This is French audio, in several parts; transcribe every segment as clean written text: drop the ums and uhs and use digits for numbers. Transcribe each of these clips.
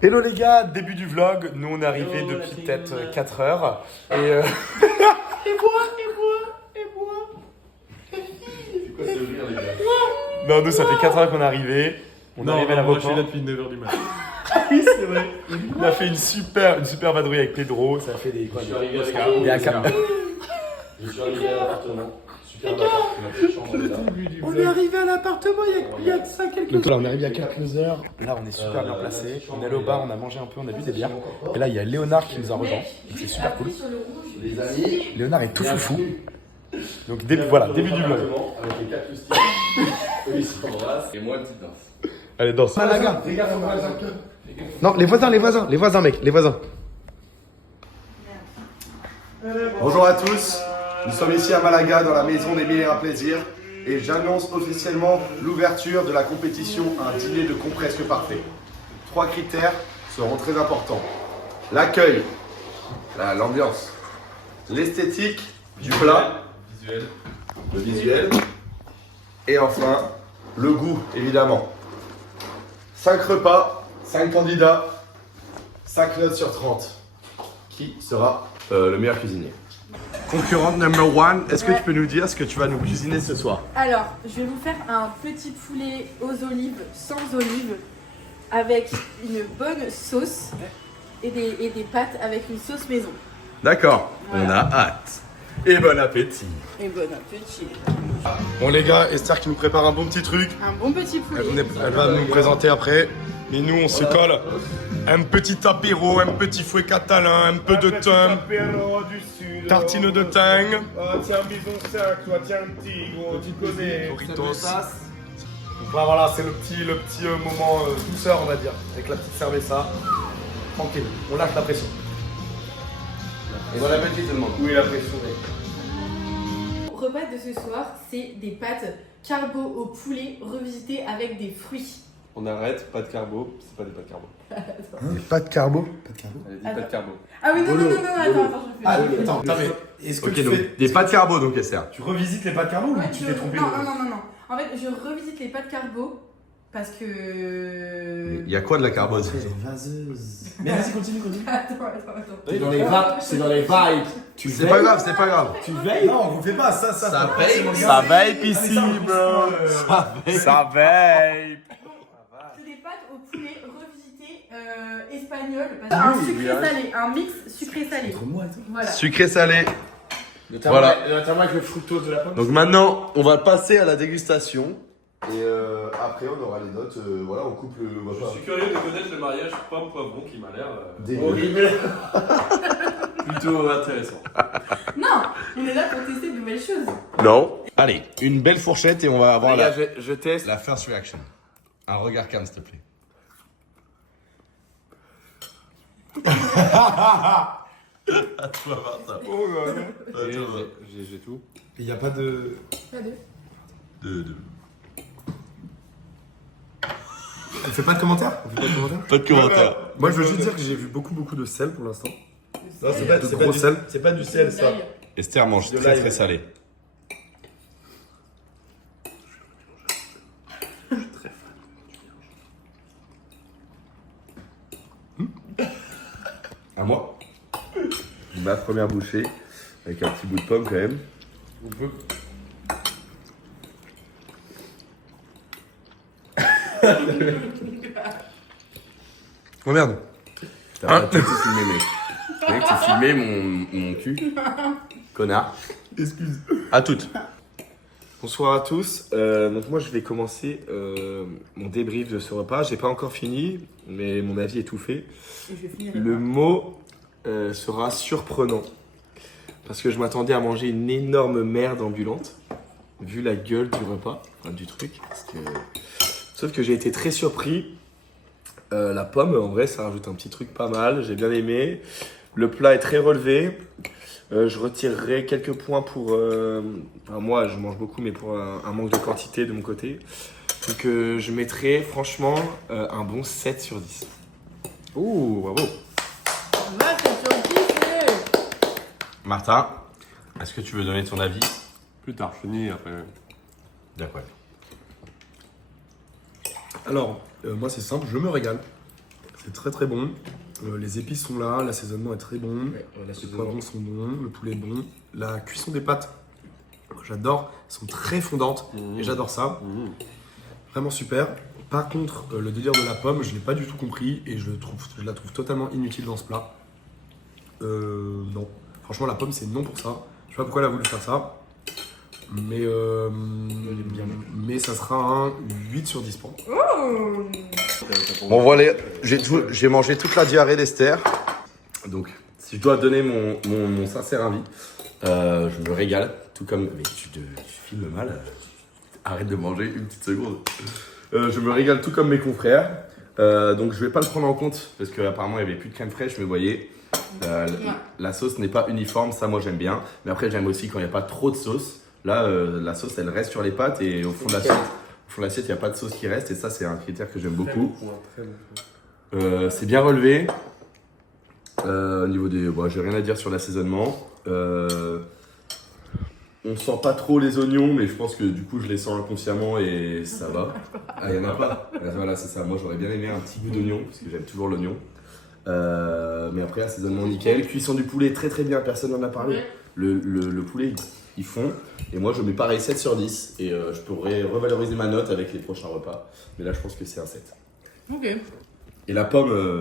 Hello les gars, début du vlog. Nous on est arrivés depuis peut-être 4 heures. Et Et moi. C'est quoi ce rire, les gars? non, nous ça fait 4 heures qu'on est arrivés. On est arrivé à moi je suis l'aéroport. là depuis 9h du matin. Oui, c'est vrai. On a fait une super vadrouille avec Pedro. Ça a fait des quoi, Je suis arrivé avec Oscar. Et à Cap- Je suis arrivé à l'appartement. Super appart, on a fait une chambre là. On est arrivé à l'appartement il y a ça quelques heures. Donc là on est arrivé il y a quelques heures. Là on est super bien placé. On est allé au bar, on a mangé un peu, on a bu des bières. Et là il y a Léonard qui nous a rejoint. Donc c'est super cool. Les amis, Léonard est tout foufou. Donc voilà, début du vlog. avec les 4 loustiques. Eux ils s'embrassent. Et moi une petite danse. Allez, danse. Malaga. Fais gaffe aux voisins. Non, les voisins mec, les voisins. Bonjour à tous, nous sommes ici à Malaga dans la maison des mille et un plaisirs et j'annonce officiellement l'ouverture de la compétition Un dîner de con presque parfait. 3 critères seront très importants. L'accueil, l'ambiance, l'esthétique du plat, le visuel et enfin le goût évidemment. 5 repas, 5 candidats, 5 notes sur 30. Qui sera le meilleur cuisinier? Concurrente number one, est-ce que tu peux nous dire ce que tu vas nous cuisiner ce soir? Alors, je vais vous faire un petit poulet aux olives, sans olives, avec une bonne sauce et des pâtes avec une sauce maison. D'accord, Voilà. on a hâte. Et bon appétit. Et bon appétit. Bon les gars, Esther qui nous prépare un bon petit truc. Un bon petit poulet. Elle va nous présenter après. Mais nous on se colle un petit apéro, un petit fouet catalan, un peu de thym, tartine de thym. Tiens, bison sac, toi, tiens, un petit, gros, tu connais. Doritos. Donc là, voilà, c'est le petit moment douceur, on va dire, avec la petite cerveza. Tranquille, on lâche la pression. Et bon appétit tout le monde. Oui, la pression. Le repas de ce soir, c'est des pâtes carbo au poulet revisitées avec des fruits. On arrête, pas de carbo, c'est pas des pâtes carbo. Pas de carbo. Elle a dit pas de carbo. Ah oui, non, attends, je fais Attends, mais est-ce que Ok, tu donc fais... des pâtes carbo donc Esther. Tu revisites les pâtes carbo ou Ouais, tu t'es trompé? non. En fait, je revisite les pâtes carbo parce que... Il y a quoi de la carbo? Mais vas-y, continue. Attends. C'est dans les vibes. Tu C'est pas grave, c'est pas grave. Tu veilles. Non, on vous fait pas ça. Ça vape ici, bro. Ça vape. C'est des pâtes au poulet revisitées espagnoles. Un sucré-salé, un mix sucré-salé. Voilà. Sucré-salé. Notamment avec le fructose de la pomme. Donc maintenant, on va passer à la dégustation. Et après, on aura les notes. Voilà, on coupe le. Je suis curieux de connaître le mariage pomme-poivron qui m'a l'air Dégueu. plutôt intéressant. Non, on est là pour tester de nouvelles choses. Non. Allez, une belle fourchette et on va avoir Les gars, je teste. la first reaction. Un regard calme, s'il te plaît. À toi, Martha. J'ai tout. Il n'y a pas de... Pas deux. On fait pas de commentaires? Pas de commentaire. Moi, je veux juste dire que j'ai vu beaucoup de sel pour l'instant. Non, C'est pas, de gros sel. C'est pas du sel, ça. l'ail. Esther mange De très l'ail. très salé. À moi. Ma première bouchée avec un petit bout de pomme quand même. Oh merde. T'as pas filmé, mec. Mec, tu filmais mon cul. Connard. Excuse. À toutes. Bonsoir à tous. Donc moi je vais commencer mon débrief de ce repas. J'ai pas encore fini, mais mon avis est tout fait. Et je vais finir. Le mot sera surprenant. Parce que je m'attendais à manger une énorme merde ambulante, vu la gueule du repas, enfin, du truc. Sauf que j'ai été très surpris. La pomme, en vrai, ça rajoute un petit truc pas mal. J'ai bien aimé. Le plat est très relevé. Je retirerai quelques points pour... enfin, moi, je mange beaucoup, mais pour un manque de quantité de mon côté. Donc, je mettrai, franchement, un bon 7 sur 10. Ouh, bravo. Moi, c'est sur 10, Martin, est-ce que tu veux donner ton avis? Plus tard, je finis après. D'accord. Alors, moi c'est simple, je me régale. C'est très très bon. Les épices sont là, l'assaisonnement est très bon. Les poivrons sont bons, le poulet est bon. La cuisson des pâtes, j'adore. Elles sont très fondantes et j'adore ça. Vraiment super. Par contre, le délire de la pomme, je ne l'ai pas du tout compris et je la trouve totalement inutile dans ce plat. Non. Franchement, la pomme, c'est non pour ça. Je sais pas pourquoi elle a voulu faire ça. Mais ça sera un 8 sur 10 pour moi. Bon voilà, j'ai mangé toute la diarrhée d'Esther. Donc, si je dois donner mon sincère avis, je me régale. Tout comme... Mais tu filmes mal. Arrête de manger une petite seconde. Je me régale tout comme mes confrères. Donc, je vais pas le prendre en compte parce qu'apparemment, il n'y avait plus de crème fraîche, mais vous voyez, la sauce n'est pas uniforme. Ça, moi, j'aime bien. Mais après, j'aime aussi quand il n'y a pas trop de sauce. Là, la sauce, elle reste sur les pâtes et au fond de l'assiette, il n'y a pas de sauce qui reste. Et ça, c'est un critère que j'aime beaucoup. C'est bien relevé. Au niveau des... Bon, j'ai rien à dire sur l'assaisonnement. On sent pas trop les oignons, mais je pense que du coup, je les sens inconsciemment et ça va. Ah, il n'y en a pas. Voilà, c'est ça. Moi, j'aurais bien aimé un petit goût d'oignon, parce que j'aime toujours l'oignon. Mais après, assaisonnement nickel. Cuisson du poulet, très très bien. Personne n'en a parlé. Le poulet, il fond. Et moi, je mets pareil 7 sur 10. Et je pourrais revaloriser ma note avec les prochains repas. Mais là, je pense que c'est un 7. Ok. Et la pomme,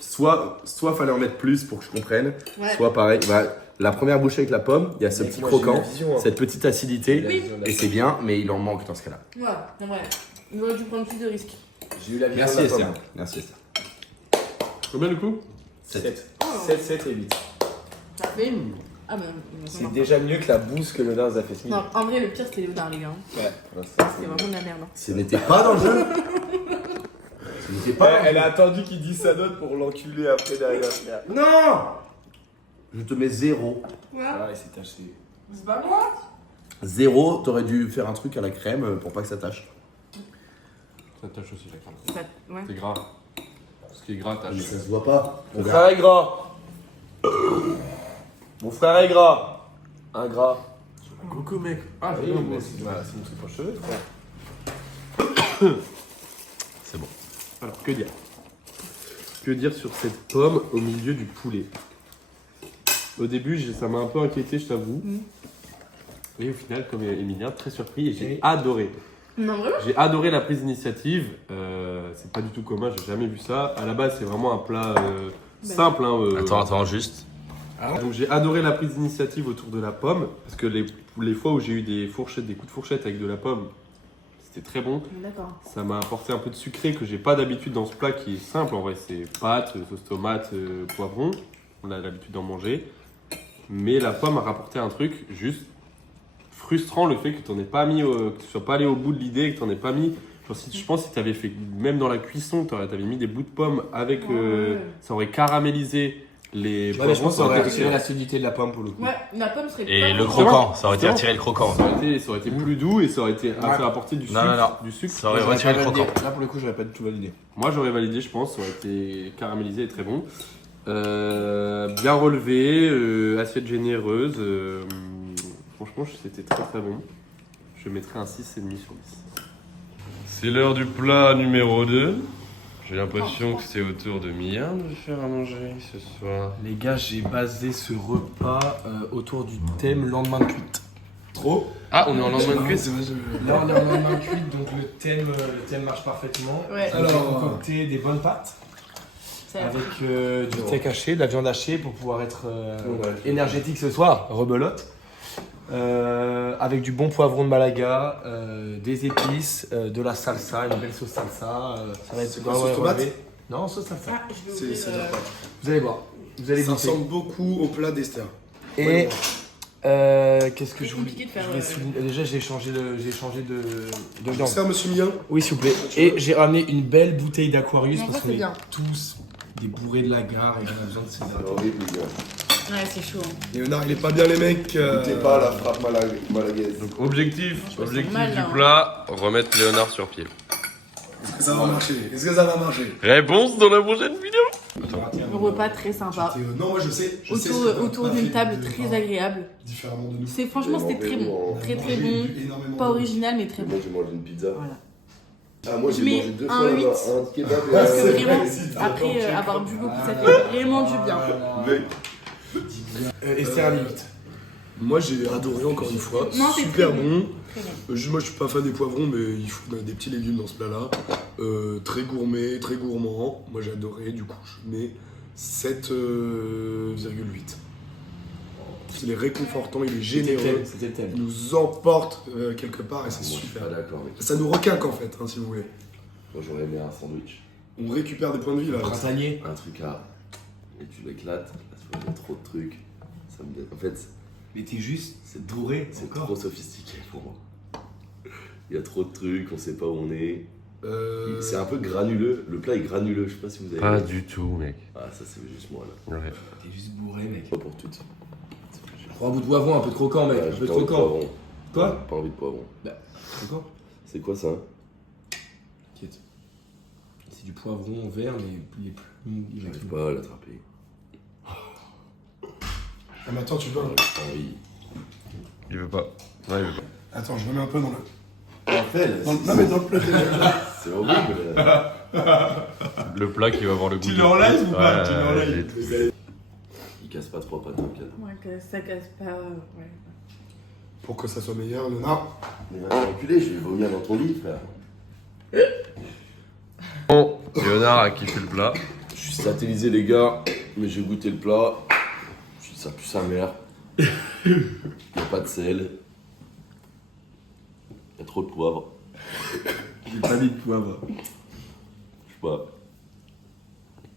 soit fallait en mettre plus pour que je comprenne, soit pareil. Bah, la première bouchée avec la pomme, il y a ce petit croquant, cette petite acidité, et c'est bien, mais il en manque dans ce cas-là. Ouais, c'est vrai. Il aurait dû prendre plus de risques. J'ai eu la vision Merci de la Esther. pomme. Merci Esther. Combien du coup 7. Oh. 7 et 8. Ça fait. Ah ben. C'est déjà mieux que la bouse que Léonard nous a fait ce midi. Non, en vrai, le pire, c'était Léonard, les gars. Ouais. C'était vraiment de la merde. Ce n'était pas dans le jeu. Ce n'était pas. Elle a attendu qu'il dise sa note pour l'enculer après derrière. Non. Je te mets 0. Ah, il s'est taché. C'est pas moi. 0, t'aurais dû faire un truc à la crème pour pas que ça tâche. Ça tâche aussi la crème. Ouais. C'est gras. Ce qui est gras tâche. Mais ça se voit pas. Mon frère est gras. Mon frère est gras. Un gras. Coucou mec. Ah, Oui, c'est bon. mais c'est mon truc pour cheveux, frère. C'est bon. Alors, que dire? Que dire sur cette pomme au milieu du poulet? Au début, ça m'a un peu inquiété, je t'avoue. Et au final, comme Emilia, très surpris et j'ai adoré. Non, vraiment. J'ai adoré la prise d'initiative. C'est pas du tout commun, j'ai jamais vu ça. À la base, c'est vraiment un plat simple. Hein, Attends, juste. Donc j'ai adoré la prise d'initiative autour de la pomme. Parce que les fois où j'ai eu des coups de fourchette avec de la pomme, c'était très bon. D'accord. Ça m'a apporté un peu de sucré que j'ai pas d'habitude dans ce plat qui est simple. En vrai, c'est pâtes, sauce tomate, poivron. On a l'habitude d'en manger. Mais la pomme a rapporté un truc juste frustrant, le fait que tu n'en aies pas mis, que tu sois pas allé au bout de l'idée, que tu n'en aies pas mis. Genre, je pense que si tu avais fait, même dans la cuisson, tu avais mis des bouts de pomme avec. Ça aurait caramélisé les Ouais, mais je pense que ça aurait été attiré l'acidité de la pomme pour le coup. Ouais, la pomme serait Et pas le trop- croquant, ça aurait été attiré le croquant. Ça aurait été plus doux et ça aurait été ça aurait apporté du sucre. Non. Du sucre. Ça aurait J'aurais retiré pas le validé. croquant. Là pour le coup, j'aurais pas du tout validé. Moi j'aurais validé, je pense, ça aurait été caramélisé et très bon. Bien relevé, assiette généreuse. Franchement, c'était très très bon. Je mettrais un 6,5 sur 10. C'est l'heure du plat numéro 2. J'ai l'impression que c'est au tour de Mia de faire à manger ce soir. Les gars, j'ai basé ce repas autour du thème lendemain de cuite. Trop. Ah, on est en lendemain de cuite. Là, on est en lendemain de cuite, donc le thème marche parfaitement. Ouais. Alors, j'ai concocté des bonnes pâtes Ça- avec du steak haché, de la viande hachée pour pouvoir être énergétique ce soir, rebelote. Avec du bon poivron de Malaga, des épices, de la salsa, une belle sauce salsa. Ça va être C'est quoi, sauce tomate relevé. Non, sauce salsa. Ah, je vais C'est ouvrir, Vous allez voir. Vous allez Ça goûter. ressemble beaucoup au plat d'Esther. Et qu'est-ce que C'est je voulais compliqué de faire, je vais souligner- Déjà, j'ai changé de viande. Ça, monsieur Mien. Oui, s'il vous plaît. Et j'ai ramené une belle bouteille d'Aquarius Non, parce ça, qu'on c'est est bien. tous des bourrés de la gare et on a besoin de s'hydrater. Ouais, c'est chaud. hein. Léonard, il est pas bien, les mecs. Goûtez pas la frappe malagaise. Donc objectif mal, là, du plat, remettre Léonard sur pied. Est-ce que ça va marcher? Est-ce que ça va marcher? Réponse dans la prochaine vidéo. Un repas très sympa. Non, moi je sais. Je sais ce que Autour t'as d'une fait table de- très agréable. Différemment de nous. Franchement, c'était très bon. Très très bon. Énormément Pas de- original, mais très bon. J'ai mangé une pizza. Voilà. Ah, moi Je j'ai mets mangé 2 un fois 8. un kebab et Parce un- que vraiment, après avoir bu beaucoup, ça fait vraiment du bien. Esther a mis 8. Moi j'ai adoré encore une fois, Non, c'est super très bon. Très bien. Moi je suis pas fan des poivrons mais il faut des petits légumes dans ce plat là. Très gourmet, très gourmand. Moi j'ai adoré, du coup je mets 7,8. Il est réconfortant, il est généreux, C'était le thème. il nous emporte quelque part et c'est Moi, je suis super. pas d'accord avec Ça nous requinque en fait, hein, si vous voulez. Moi j'aurais aimé un sandwich. On récupère des points de vie là. Printanier. Un truc à. Et tu l'éclates. Là, tu vois, il y a trop de trucs. Ça me... En fait, Mais t'es juste, c'est doré. c'est trop sophistiqué pour moi. Il y a trop de trucs, on sait pas où on est. C'est un peu granuleux. Le plat est granuleux, je sais pas si vous avez. Pas du tout, mec. Ah, ça c'est juste moi là. Ouais. T'es juste bourré, mec. Pas pour toutes. 3 bouts de poivron, un peu de croquant, mec. Ouais, Un j'ai peu de pas envie de croquant. poivron. Quoi Pas envie de poivron. Croquant. C'est quoi ça? T'inquiète. C'est du poivron vert, mais il est plus mou. Il est J'arrive plus- pas à l'attraper. Ah, mais attends, tu veux. J'ai pas envie. Il veut pas. Ouais, il veut pas. Attends, je me mets un peu dans le. Rappelle, Non mais dans le plat. c'est horrible. Le plat qui va avoir le goût. Tu de- l'enlèves ou pas? Ouais, Tu l'enlèves. j'ai tout. Il casse pas 3 pattes au cadre. Ouais, que ça casse pas. Ouais. Pour que ça soit meilleur, Léonard. Mais va t'enculer, je vais vomir dans ton lit, frère. Bon, Léonard a kiffé le plat. Je suis satellisé, les gars, mais j'ai goûté le plat. Ça pue sa mère. Il n'y a pas de sel. Il y a trop de poivre. J'ai pas mis de poivre. Je sais pas.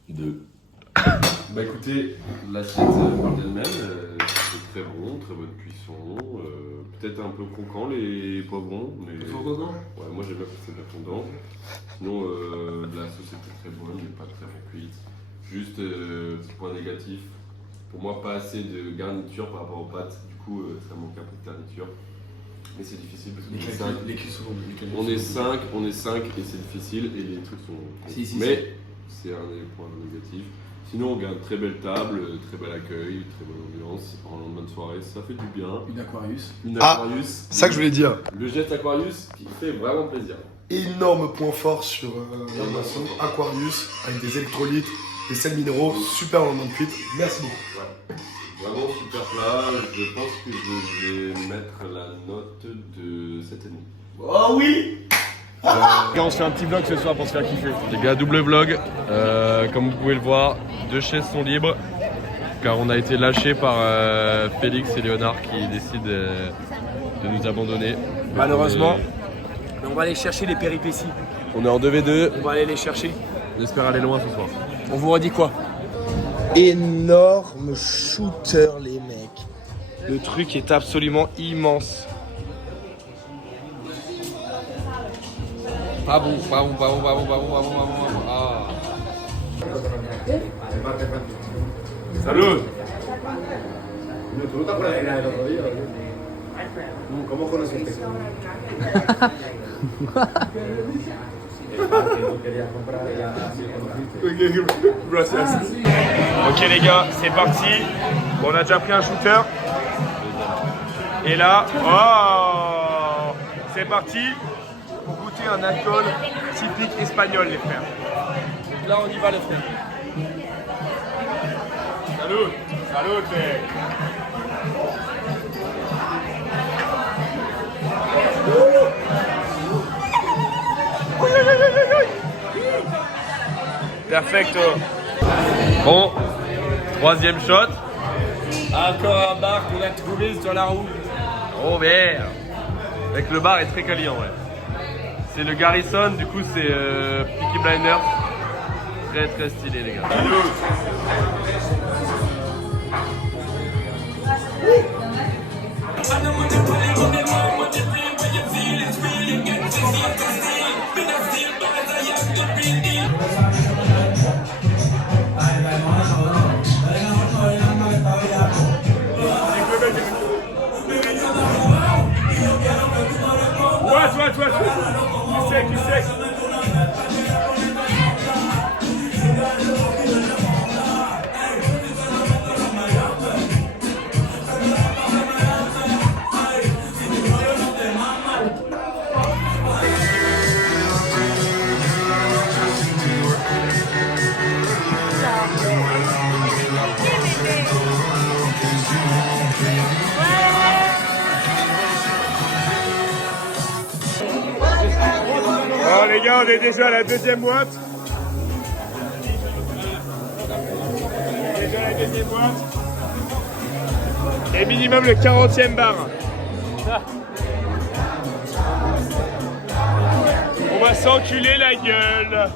2. Bah écoutez, l'assiette parle d'elle-même. C'est très bon, très bonne cuisson. Peut-être un peu croquant les poivrons. Mais... Ouais, moi j'aime bien quand c'est de la fondante. Sinon, la sauce était très bonne, mais pas très bien cuite. Juste, petit point négatif. Pour moi, pas assez de garniture par rapport aux pâtes. Du coup, ça manque un peu de garniture. Mais c'est difficile parce qu'on est 5. Les cuissons. On est 5 et c'est difficile et les trucs sont. Si, mais c'est un des points négatifs. Sinon, on gagne très belle table, très bel accueil, très bonne ambiance. En lendemain de soirée, ça fait du bien. Une Aquarius. Une Ah, Aquarius. C'est ça que je voulais dire. Le geste Aquarius qui fait vraiment plaisir. Énorme point fort sur l'animation. Aquarius avec des électrolytes, des sels minéraux, super lendemain de cuite. Merci beaucoup. Ouais. Vraiment super plat. Je pense que je vais mettre la note de 7,5. Oh oui! On se fait un petit vlog ce soir pour se faire kiffer. Les gars, double vlog. Comme vous pouvez le voir, 2 chaises sont libres. Car on a été lâchés par Félix et Léonard qui décident de nous abandonner. Malheureusement. Mais on va aller chercher les péripéties. On est en 2v2. On va aller les chercher. On espère aller loin ce soir. On vous redit quoi? Énorme shooter les mecs. Le truc est absolument immense. Pas bon. Ah. Salud. Ok les gars, c'est parti. On a déjà pris un shooter. Et là, oh, c'est parti pour goûter un alcool typique espagnol les frères. Donc là on y va les frères. Salut, salut. Perfecto. Bon, 3e shot. Encore un bar qu'on a trouvé sur la route. Oh merde. Avec le bar est très quali en vrai. C'est le Garrison, du coup c'est Peaky Blinders. Très très stylé les gars. Ouais. Du sec. on est déjà à la deuxième boîte. Déjà à la deuxième boîte. Et minimum le 40e bar. On va s'enculer la gueule.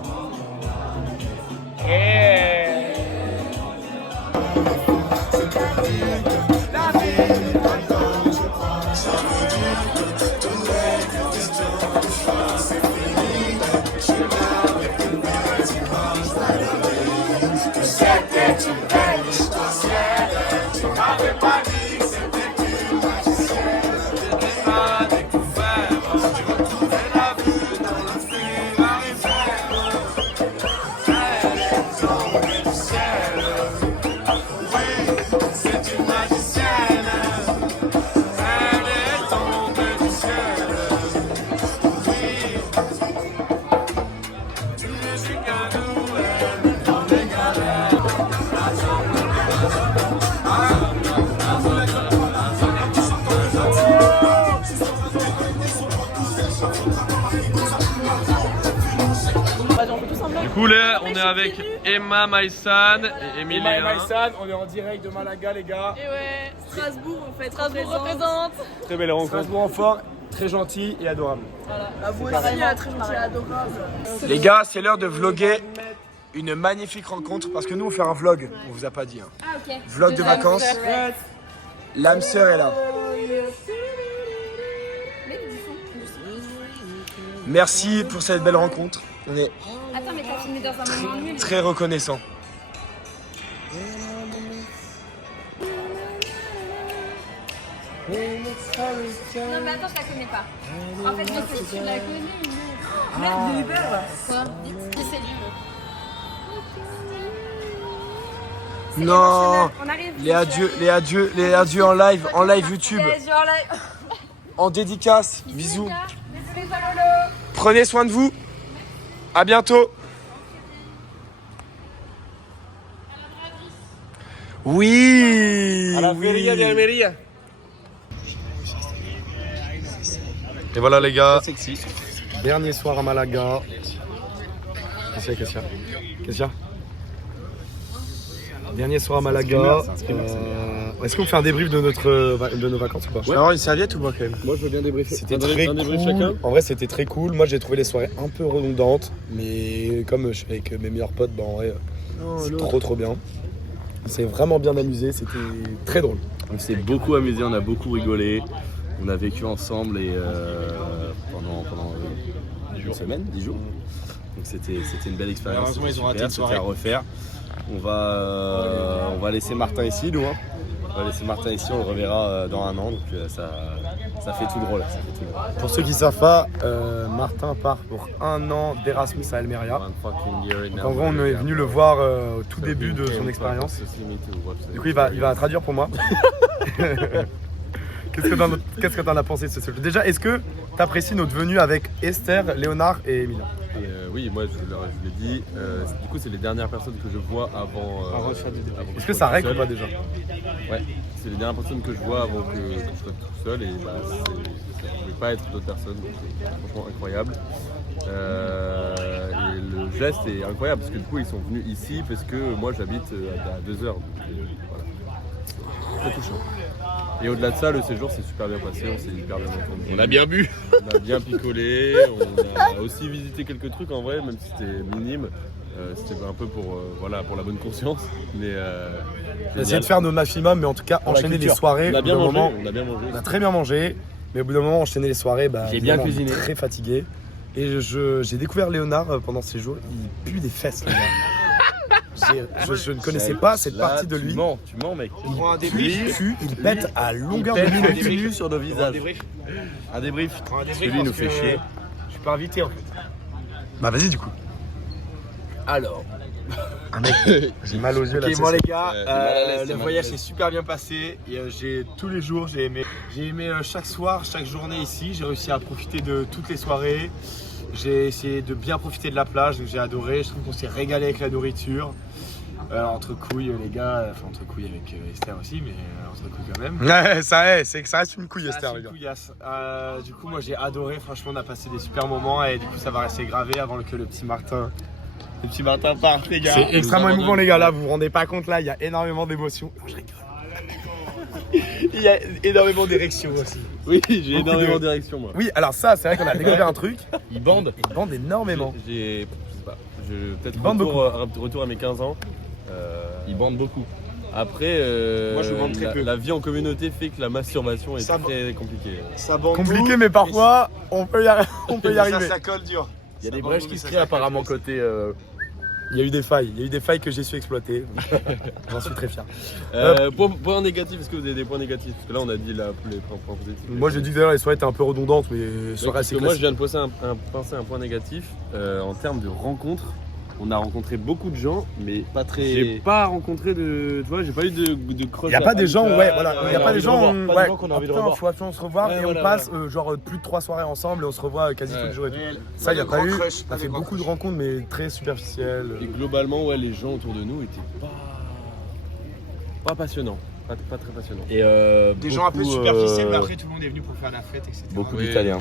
Du coup là on est avec Emma, Maïsan et Émilie. Emma et Maïsan, on est en direct de Malaga les gars. Et ouais, Strasbourg en fait, Strasbourg représente. Très belle rencontre. Strasbourg en fort, très gentil et adorable. Voilà. À vous aussi, très gentil et adorable. Les gars, c'est l'heure de vlogger une magnifique rencontre parce que nous on fait un vlog, on vous a pas dit. Hein. Ah ok. Vlog de vacances. L'âme sœur est là. Merci pour cette belle rencontre. On est Attends, mais t'as filmé dans un moment nul. très reconnaissant. Non mais attends, je la connais pas. En fait, tu la connais. Merde, j'ai eu peur. Quoi? Dites c'est lui. Non, On arrive. les adieux en live YouTube, Les yeux en live. en dédicace. Bisous. Bisous les Lolo. Prenez soin de vous. À bientôt. Oui. Et voilà les gars, dernier soir à Malaga. Qu'est-ce qu'il y a Dernier soir à Malaga. Est-ce qu'on fait un débrief de nos vacances ou pas? Je vais avoir une serviette ou pas quand même? Moi je veux bien débriefer. C'était très cool. En vrai, c'était très cool. Moi, j'ai trouvé les soirées un peu redondantes, mais comme je suis avec mes meilleurs potes, bah en vrai, c'est trop bien. On s'est vraiment bien amusé. C'était très drôle. On s'est beaucoup amusé, on a beaucoup rigolé. On a vécu ensemble et pendant une semaine, 10 jours. Donc c'était une belle expérience. C'était super, c'était à refaire. On va laisser Martin ici, nous. Hein. On va laisser Martin ici, on le reverra dans un an. Donc ça fait tout drôle. Pour ceux qui ne savent pas, Martin part pour 1 an d'Erasmus à Almeria. Donc en vrai, on est venu le voir au tout début de son expérience. Du coup, il va traduire pour moi. Qu'est-ce que t'en as pensé de ce truc? Déjà, est-ce que tu apprécies notre venue avec Esther, Léonard et Emilia? Oui, moi je l'ai dit. Du coup, c'est les dernières personnes que je vois avant. Est-ce que ça règle ou pas déjà? Ouais, c'est les dernières personnes que je vois avant que je sois tout seul et bah, ça ne pouvait pas être d'autres personnes, donc c'est franchement incroyable. Et le geste est incroyable parce que du coup ils sont venus ici parce que moi j'habite à 2 heures. Donc, voilà. Très touchant. Et au-delà de ça, le séjour s'est super bien passé, on s'est hyper bien entendu. On a bien bu. On a bien picolé, on a aussi visité quelques trucs en vrai, même si c'était minime. C'était un peu pour la bonne conscience. Mais On a essayé de faire nos maximum, mais en tout cas, enchaîner les soirées. On a bien au bout d'un mangé, moment, on a très bien mangé, mais au bout d'un moment, enchaîner les soirées, J'ai bien cuisiné. Très fatigué. Et j'ai découvert Léonard pendant ces jours, il pue des fesses, les gars. Je ne connaissais pas cette partie de lui. Tu mens mec. Il pète à longueur de Il minute. pète sur nos visages. Un débrief. Parce que lui il nous fait chier. Je suis pas invité en fait. Bah vas-y du coup. Alors. Un mec, j'ai mal aux yeux là. Ok, moi les gars, mal à l'aise, le c'est mal à voyage l'aise. s'est super bien passé. Et, tous les jours, j'ai aimé chaque soir, chaque journée ici. J'ai réussi à profiter de toutes les soirées. J'ai essayé de bien profiter de la plage, donc j'ai adoré. Je trouve qu'on s'est régalé avec la nourriture. Entre couilles, les gars, enfin entre couilles avec Esther aussi, mais entre couilles quand même. Ouais, ça reste une couille, Esther, les gars. Du coup, moi j'ai adoré, franchement, on a passé des super moments et du coup, ça va rester gravé avant que le petit Martin parte, les gars. C'est extrêmement émouvant, les gars. Là, vous vous rendez pas compte, là, il y a énormément d'émotions. Non, je rigole. Il y a énormément d'érections aussi. Oui, j'ai énormément d'érections, moi. Oui, alors ça, c'est vrai qu'on a découvert un truc. Il bande. Il bande énormément. Je sais pas, peut-être bande retour à mes 15 ans. Il bande beaucoup. Après, Moi, je bande très peu. la vie en communauté fait que la masturbation est Ça très compliquée. Ça bande Compliqué, mais parfois, on peut y arriver. Ça colle dur. Il y a des brèches qui se créent apparemment côté. Il y a eu des failles que j'ai su exploiter. J'en suis très fier. Point négatif, est-ce que vous avez des points négatifs? Parce que là, on a dit les points positifs. Moi, j'ai dit d'ailleurs, les soirées étaient un peu redondantes, mais soirées Parce assez que moi, je classiques. viens de penser un point négatif. En termes de rencontres, on a rencontré beaucoup de gens, mais Pas très. j'ai pas rencontré de. Tu vois, j'ai pas eu de crush. Il n'y a pas des gens, ouais, voilà. Il n'y a pas des gens, Pas des gens qu'on a envie de revoir. faut absolument se revoir Ouais, et voilà, on passe genre plus de 3 soirées ensemble et on se revoit quasi tous les jours et tout. Ça, il n'y a pas eu. On a fait beaucoup de rencontres, mais très superficielles. Et globalement, ouais, les gens autour de nous étaient pas passionnants. Pas très passionnants. Et Des gens un peu superficiels, mais après tout le monde est venu pour faire la fête, etc. Beaucoup Oui. d'Italiens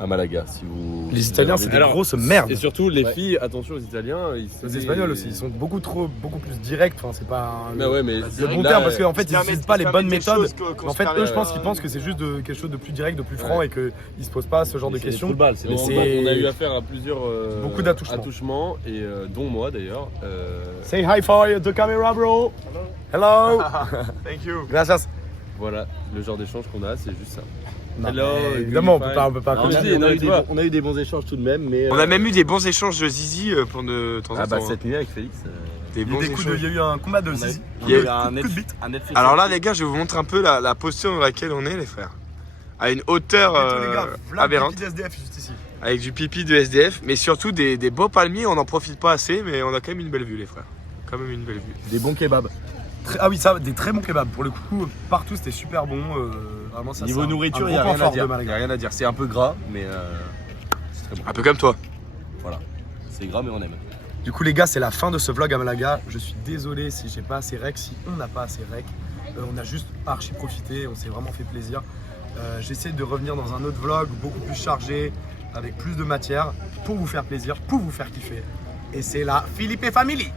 à Malaga, si vous. Les Italiens, c'est des Alors, grosses merdes. Et surtout, les filles, attention aux Italiens. Les Espagnols aussi, ils sont beaucoup plus directs. Enfin, c'est pas Mais ouais, mais le bon là, terme parce qu'en fait, ils n'utilisent pas les bonnes méthodes. En fait, eux, je pense qu'ils pensent que c'est juste quelque chose de plus direct, de plus franc et qu'ils ne se posent pas ce genre de questions. on a eu affaire à plusieurs Beaucoup d'attouchements. attouchements, et dont moi d'ailleurs. Say hi for the camera, bro. Hello. Thank you. Gracias. Voilà, le genre d'échange qu'on a, c'est juste ça. Non, Hello, mais évidemment, on peut pas Non, mais continuer. si, on a eu des bons échanges tout de même, mais. On a même eu des bons échanges de zizi pendant de temps en Ah bah temps. cette nuit avec Félix. Des Il y a bons des coups de- échanges. il y a eu un combat de zizi. Il y a eu un coup de bite. Netflix. Alors là, les gars, je vais vous montrer un peu la posture dans laquelle on est, les frères. À une hauteur Les gars, voilà le aberrante, pipi d'SDF juste ici. avec du pipi de SDF, mais surtout des beaux palmiers. On n'en profite pas assez, mais on a quand même une belle vue, les frères. Quand même une belle vue. Des bons kebabs. Ah oui, ça, des très bons kebabs. Pour le coup, partout c'était super bon. Vraiment, ça. Niveau c'est nourriture, un il n'y a gros rien point à fort dire. de Malaga. Y a rien à dire. C'est un peu gras, mais c'est très bon. Un peu comme toi. Voilà. C'est gras, mais on aime. Du coup, les gars, c'est la fin de ce vlog à Malaga. Je suis désolé si j'ai pas assez rec, si on n'a pas assez rec. On a juste archi profité, on s'est vraiment fait plaisir. J'essaie de revenir dans un autre vlog beaucoup plus chargé, avec plus de matière, pour vous faire plaisir, pour vous faire kiffer. Et c'est la Philippe et Family.